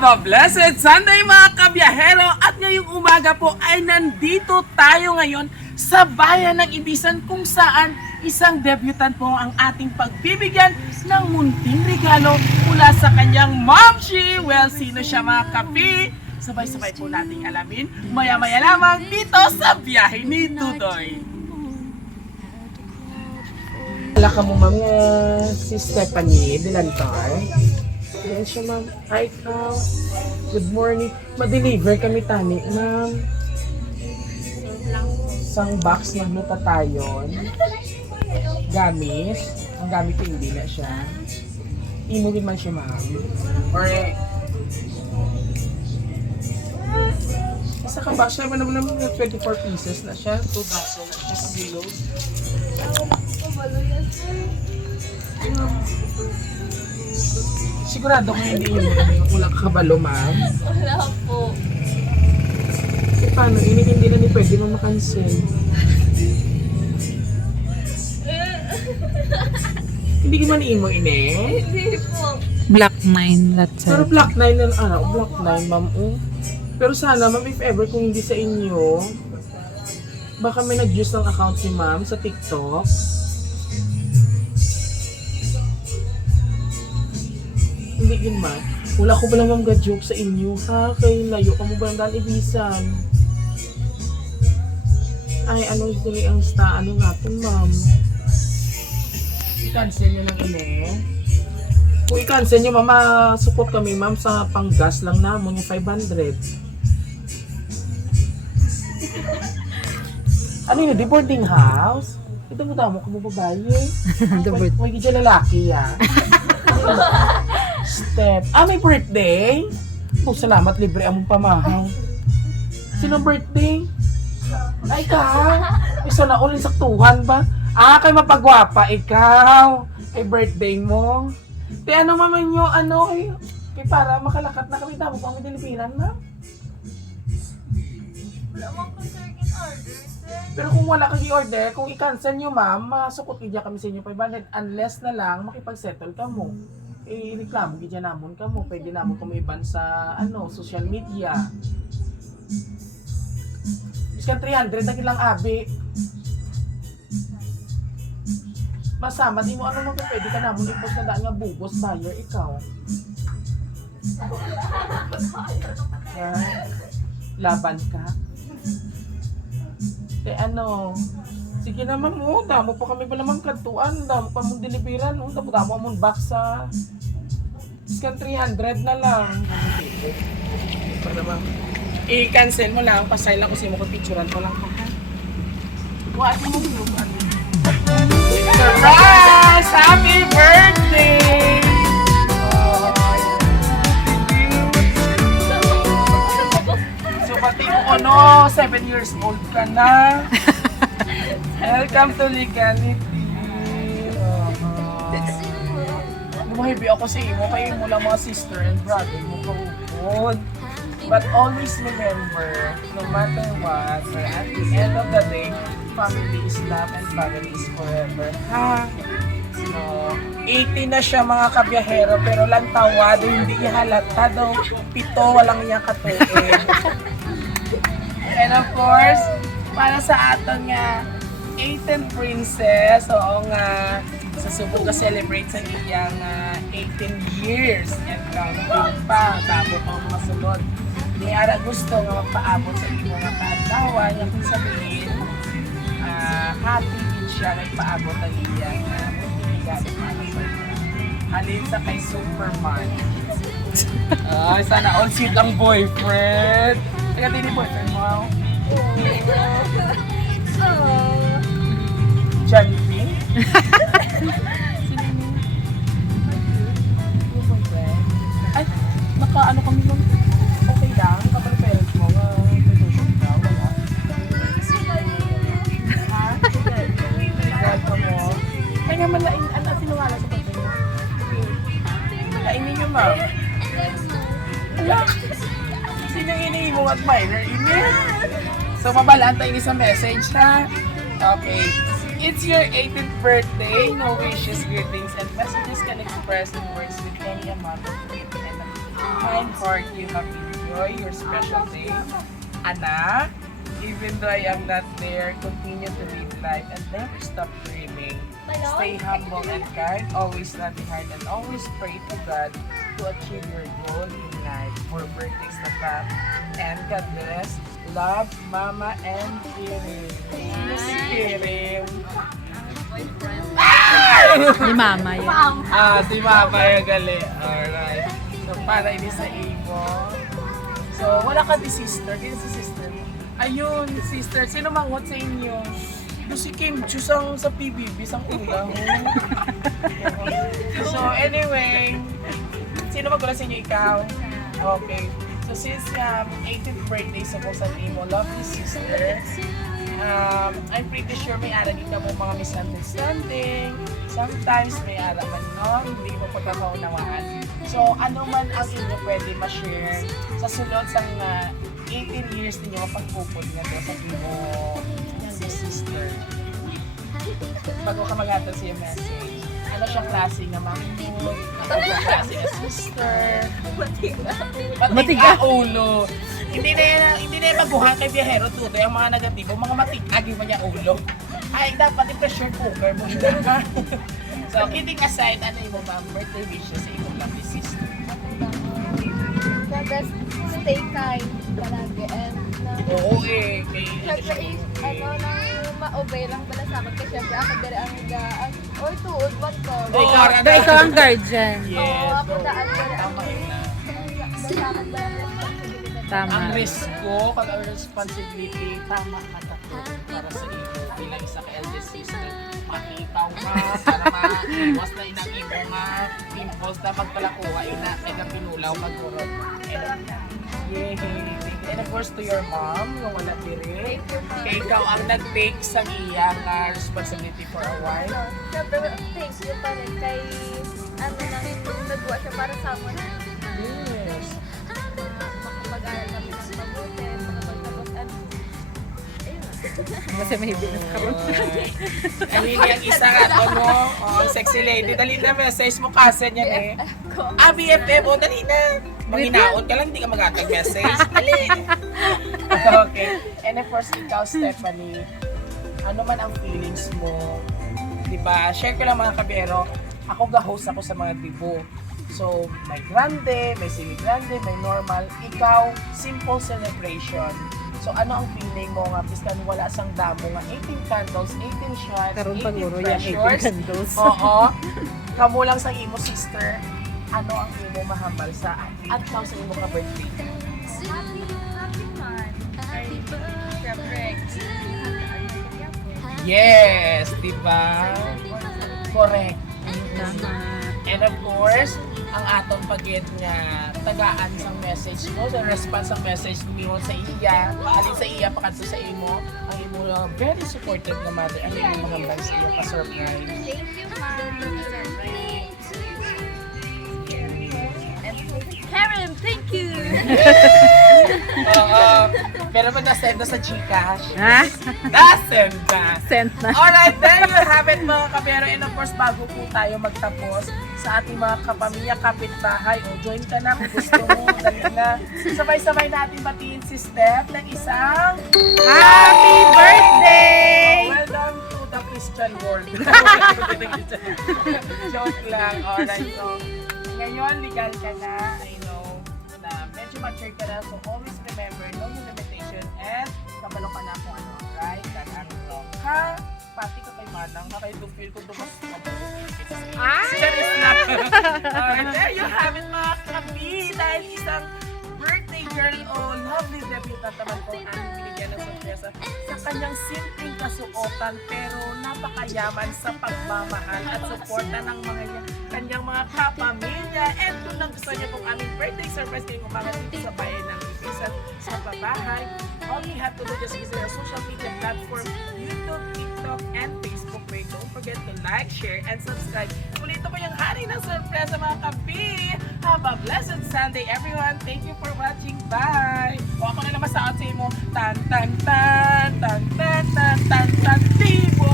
Blessed Sunday mga kabiyahero, at ngayong umaga po ay nandito tayo ngayon sa bayan ng Ibisan kung saan isang debutant po ang ating pagbibigyan ng munting regalo mula sa kanyang momshi. Well, sino siya mga kapi? Sabay-sabay po nating alamin maya-maya lamang dito sa biyahe ni Dudoy. Wala ka mo ma'am si Stephanie Delantar. Yan siya ma'am. Hi ikaw. Good morning. Ma-deliver kami tani ma'am. Isang box na lutatayon. Gamis. Ang gamit ko hindi na siya. Imugin man siya ma'am. Or isa ka box naman 24 pieces na siya. 2 baso na siya sa below. Sigurado ko hindi yun. Walang kabalo, ma'am. Wala po. E paano? Hindi na ni pwede mo makancel. Hindi ka man imo, ine? Hindi po. Black 9, that's Pero it. Black 9 na, Black 9, ma'am. Pero sana, ma'am, if ever kung hindi sa inyo, baka may nag-use ng account ni ma'am sa TikTok. Hindi yun, ma'am. Wala ko pala ma'am ga-joke sa inyo, ha? Kay layo ka mo ba ang Ibisan? Ay, ano dali ang ano natin, ma'am? I-cancel nyo lang, ine. Kung i-cancel nyo, ma'am, support kami, ma'am, sa pang-gas lang namon yung 500. Ano yun, di boarding house? Ito mo tamo ka mo babae. May gidya lalaki, ha? Step. May birthday? Oh, salamat, libre among pamahaw. Sino birthday? Ay, ikaw? Isa na ulit saktuhan ba? Kay mapagwapa, ikaw. Kay birthday mo. Te, ano maman nyo, kay para makalakat na kami, tamo kami dilipiran na. Wala mong circuit order, sir. Pero kung wala kang i-order, kung i-cancel nyo, ma'am, masukot kidya kami sa inyo 500 unless na lang makipag-settle ka mo. Reklamo gidya namon ka mo, pwede namon ka mo iban sa social media. Biskan 300 na kilang abi. Masama, di mo mo pwede ka namon i-post na daan nga bubos buyer ikaw. Laban ka. Sige naman mo, damo pa kami ba naman kantuan, damo pa mong deliveran, damo mong box sa iskan 300 na lang. Para naman, i-cancel mo lang, pasay lang kasi mo kung picturean ko lang ko, ha? What mo mo? Surprise! Happy birthday! So, pati mo 7 years old ka na. Welcome to Legality. Bumahibi ako sa imo, kayo mo lang mga sister and brother mo kahupod. But always remember, no matter what, at the end of the day, family is love and family is forever. Ha? So, 80 na siya mga kabiyahero, pero lang tawado, hindi niya halata daw. 7, walang niya katuin. And of course, para sa aton nga 18th princess, oo nga, sa subong ka celebrate sa iyang 18 years and counting pa, tabo pang mga sulod. Ni ara gusto nga magpaabot sa imo nga kaadlawan, nga kung sabihin, happy din siya nga ipaabot ang iyang gamit para sa iyo. Halin sa kay Superman. Sana all sweet ang boyfriend. Taga din ni boyfriend mo. John Ping? Ay, naka-ano kami lang. Okay lang, kapag parents mo, may daw, wala. Ha? Welcome mo. Kaya malain, sinungalan sa pagkain mo. Malain ninyo, ma'am. Wala. Sino yung inihin mo admirer? Email? So, mabalaan tayo sa message, ha? Okay. It's your 18th birthday. No wishes, greetings, and messages can express in words with any amount of faith and kind heart you have enjoyed your special day. Anak, even though I am not there, continue to live life and never stop dreaming. Stay humble and kind, always love behind, and always pray to God to achieve your goal in life. For birthdays na pa. And God bless. Love, Mama and Kirim. Sino si Kirim? Ni mama yun. Si Mama yung gali. Alright. So, para ini sa Ibo. So, wala ka di sister. Kaya si sister. Ayun, sister. Sino mangot sa inyo? Yung si Kim Chu sa PBB, sang ulang. So, anyway. Sino magula sa inyo? Ikaw? Okay. So, since 18th birthday sa po sa Imo, lovely sister. I'm pretty sure may aragin ka mo mga misunderstanding. Sometimes may ara man no, hindi mo pagkakaunawaan. So ano man ang inyo pwede ma-share sa sulod sa 18 years ninyo pagpupod nga do sa imo sister. Bago ka maghatag siya message. Ano siyang klase nga mamimod? Ano siyang klase nga sister? Matiga ulo. Hindi na maguhan kay biyahero tuto yung mga negatibo, mga matig-ag yung mga ulo. Ay, dapat i-pressure cooker mo na. So, kidding aside, ano yung mga birthday wishes sa ibang lovely sister? The best, stay kind palagi and Oo eh. syempre nang ma-obey lang pala sa akin kasi syempre ako dire ang or tuod what ko. Ikaw ang guardian. Yes. Ako daan dire ang Tama yun na. dapat ba ang responsibility. Tama. Ang risk ko, kag ang responsibility, tama ka para sa iyo. Bilang isa ka eldest sister, makikaw ka para maiwas na inang ibo nga pimples na magpalakuha yun na kaya pinulaw magurot. Yay! And of course to your mom, yung wala diri. Kaya ikaw ang nag-take sa iyang responsibility for a while. Syempre, thank you pa rin kay nang nagawa siya para sa amin. Yes. Makapag-aral kami ng mabuti, makapagtapos ayun na. Kasi may business ka ron. Ang yung isa nga to mo, sexy lady, dali na message mo kasi niyan eh. BFF, dali na. Manghinaon ka lang, hindi ka mag-atag message. Dali. Okay. And of course, ikaw, Stephanie, ano man ang feelings mo, diba? Share ko lang mga kabero, ako ga-host ako sa mga tibo. So, may grande, may semi-grande, may normal. Ikaw, simple celebration. So, ano ang feeling mo nga? Biskan wala sang damo nga 18 candles, 18 shots, Karoon 18 paguro yung 18 pressures. candles. Oo. Kamu lang sa imo sister. Ano ang imo mahambal sa adlaw sa imo ka birthday? Happy man. Ay, syempre, Yes, diba? Correct. Tama. And of course, ang aton pagit nga tagaan sang message mo, sa response ang message mo sa iya, alin sa iya pakadto sa imo, ang imo very supportive na mother, ano yung mahambal sa iyo pa-surprise. thank you, ma'am. Karen, thank you! Oo. Pero ba nasend na sa Gcash? Ha? Nasend na! Sent na. Alright, there you have it mga kabero. And of course, bago po tayo magtapos sa ating mga kapamilya, kapitbahay, o join ka na kung gusto mo, dali na. Sabay-sabay natin batiin si Steph ng isang Happy birthday! Well done to the Christian world. Joke lang. Alright, so ngayon, legal ka na. I know na medyo mature ka na. So always remember, no limitation and kabalo ka na kung ano ang right and ano wrong. Ha? Pati ka kay Manang, kaya to feel ko tumas Serious na. Alright, there you have it mga kabi. Dahil isang birthday girl o lovely debutant naman po ang aming binigyan ng sorpresa sa kanyang simpleng kasuotan pero napakayaman sa pagmamahal at suporta ng mga kanyang mga kapamilya. And kung nagustuhan niyo pong aming birthday surprise ngayong umaga dito sa bayan ng Ibisan sa Pabahay, all you have to do just visit our social media platform, YouTube, TikTok, and Facebook page. Don't forget to like, share, and subscribe. Muli ito po yung hari ng sorpresa mga kapi. Have a blessed Sunday everyone. Thank you for watching. Bye! O ako na naman sa mo. Tan tan tan tan tan tan tan tan tibo!